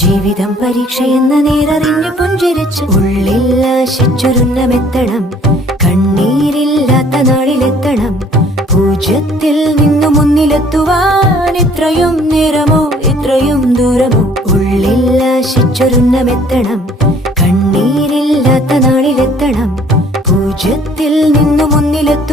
ജീവിതം പരീക്ഷയെന്ന നേരറിഞ്ഞു പുഞ്ചിരിച്ച് ഉള്ളിൽ ആശിച്ചൊരുന്നമെത്തണം. കണ്ണീരില്ലാത്ത നാളിലെത്തണം. പൂജ്യത്തിൽ നിന്നു മുന്നിലെത്തുവാൻ ഇത്രയും നേരമോ ഇത്രയും ദൂരമോ? ഉള്ളിൽ ആശിച്ചൊരുന്നമെത്തണം. കണ്ണീരില്ലാത്ത നാളിലെത്തണം. പൂജ്യത്തിൽ നിന്നു മുന്നിലെത്തുവാൻ